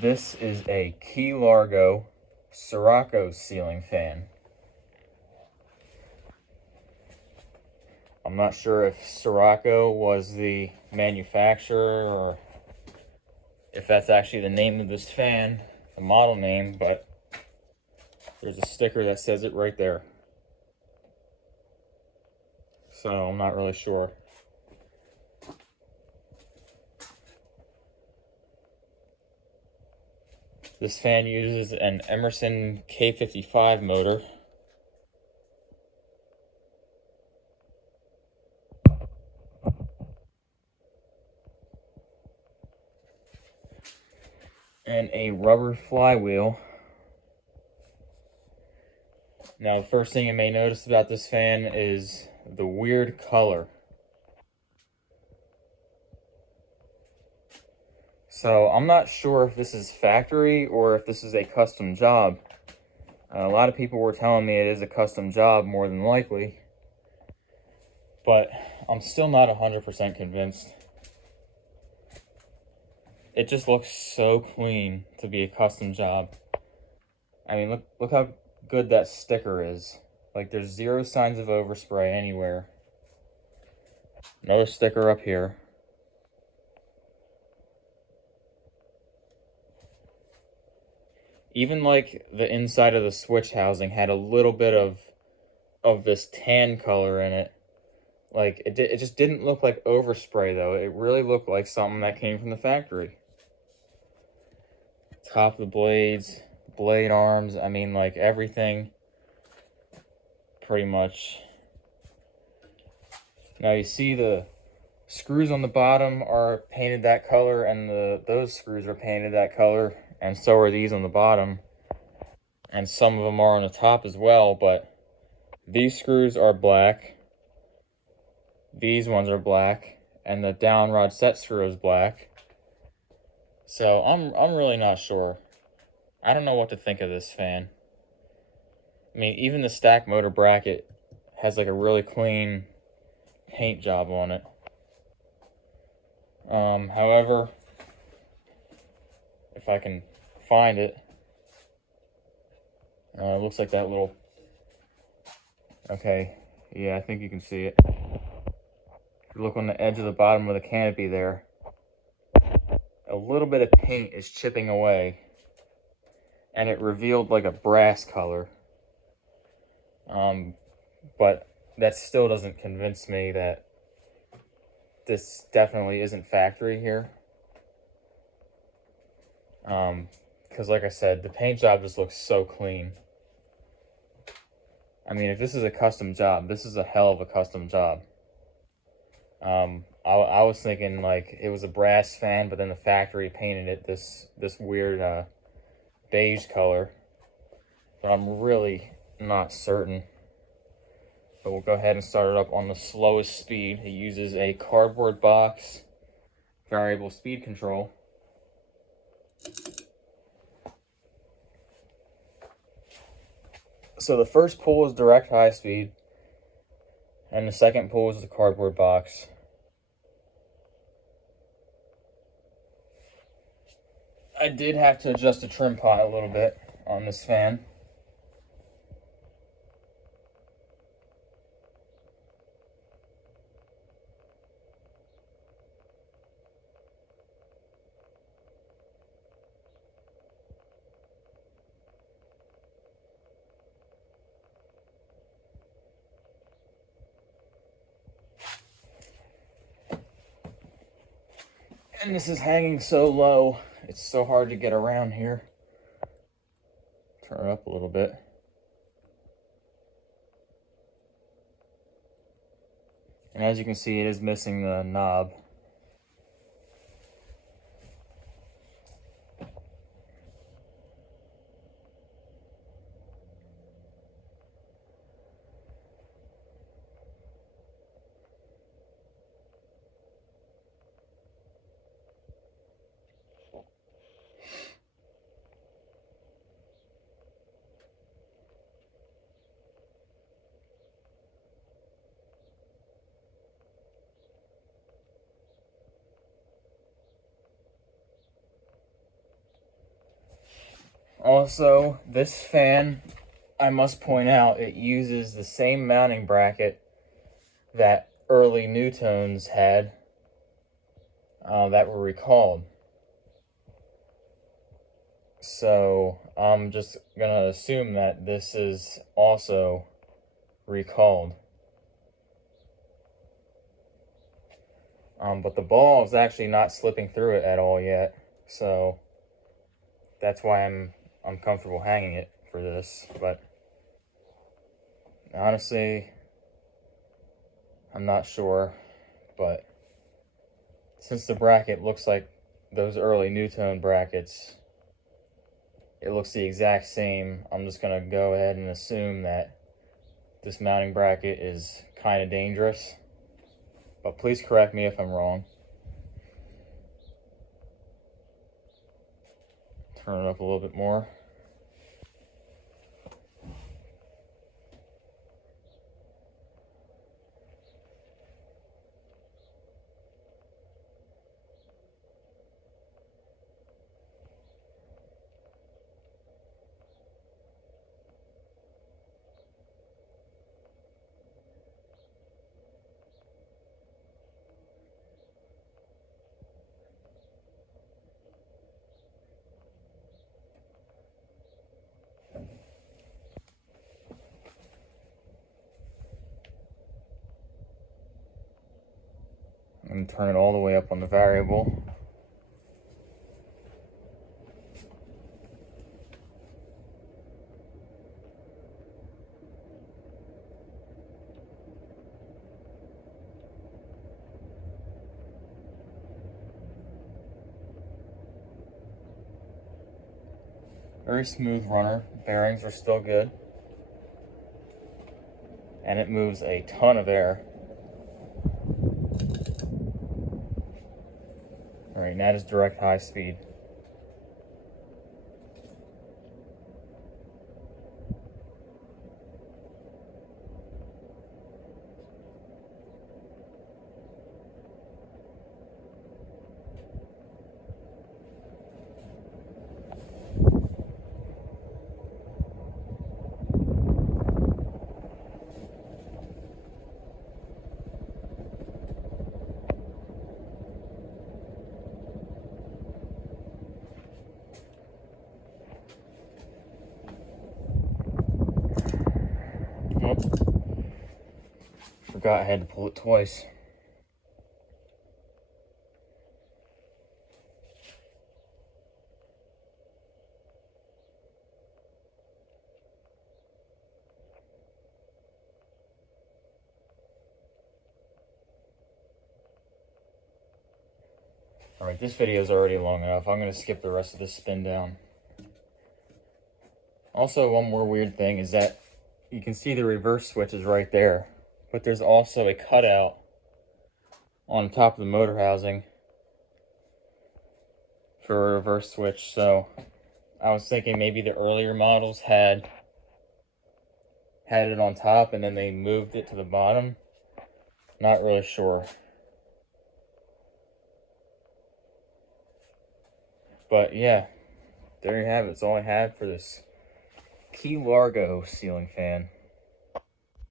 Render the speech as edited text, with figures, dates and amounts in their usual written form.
This is a Key Largo Scirocco ceiling fan. I'm not sure if Scirocco was the manufacturer or if that's actually the name of this fan, the model name, but there's a sticker that says it right there. So I'm not really sure. This fan uses an Emerson K55 motor. And a rubber flywheel. Now, the first thing you may notice about this fan is the weird color. So I'm not sure if this is factory or if this is a custom job. A lot of people were telling me it is a custom job more than likely, but I'm still not 100% convinced. It just looks so clean to be a custom job. I mean, look how good that sticker is. Like, there's zero signs of overspray anywhere. Another sticker up here. Even like the inside of the switch housing had a little bit of this tan color in it. Like, it just didn't look like overspray though. It really looked like something that came from the factory. Top of the blades, blade arms, I mean, like, everything pretty much. Now you see the screws on the bottom are painted that color, and those screws are painted that color, and so are these on the bottom, and some of them are on the top as well. But these screws are black, these ones are black, and the down rod set screw is black. So I'm really not sure. I don't know what to think of this fan. I mean, even the stack motor bracket has like a really clean paint job on it. However, if I can find it, it looks like that little, okay, yeah, I think you can see it. If you look on the edge of the bottom of the canopy there, a little bit of paint is chipping away, and it revealed like a brass color. But that still doesn't convince me that this definitely isn't factory here. Because like I said, the paint job just looks so clean. I mean, if this is a custom job, this is a hell of a custom job. I was thinking like it was a brass fan, but then the factory painted it this weird beige color. But I'm really not certain. But we'll go ahead and start it up on the slowest speed. It uses a cardboard box variable speed control. So the first pull is direct high speed, and the second pull is the cardboard box. I did have to adjust the trim pot a little bit on this fan. And this is hanging so low, it's so hard to get around here. Turn it up a little bit. And as you can see, it is missing the knob. Also, this fan, I must point out, it uses the same mounting bracket that early Newtones had that were recalled. So I'm just gonna assume that this is also recalled. But the ball is actually not slipping through it at all yet, so that's why I'm comfortable hanging it for this. But honestly, I'm not sure. But since the bracket looks like those early Newtone brackets, it looks the exact same, I'm just gonna go ahead and assume that this mounting bracket is kind of dangerous. But please correct me if I'm wrong. Turn it up a little bit more. And turn it all the way up on the variable. Very smooth runner. Bearings are still good. And it moves a ton of air. Alright, and that is direct high speed. Oh, forgot I had to pull it twice. Alright, this video is already long enough. I'm going to skip the rest of this spin down. Also, one more weird thing is that you can see the reverse switch is right there. But there's also a cutout on top of the motor housing for a reverse switch. So I was thinking maybe the earlier models had it on top and then they moved it to the bottom. Not really sure. But yeah, there you have it. It's all I had for this Key Largo ceiling fan.